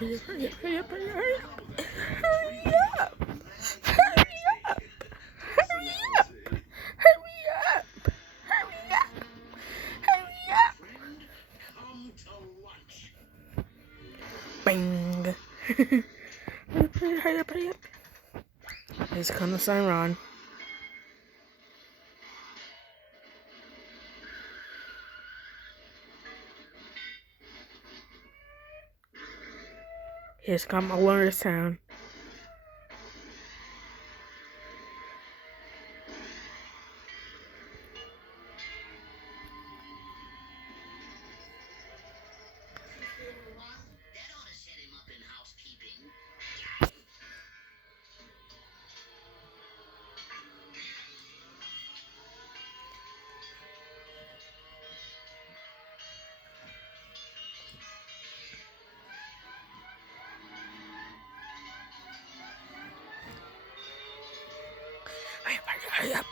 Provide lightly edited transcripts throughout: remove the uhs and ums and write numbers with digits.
Hurry up, hurry up, hurry up, hurry up, hurry up. Hurry up. Hurry up. Hurry up. Hurry up. Hurry up. Hurry up. Bang. Hurry up, hurry up. Here's Colonel Ron. Here's come my Warriors Town. Hurry up.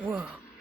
Whoa.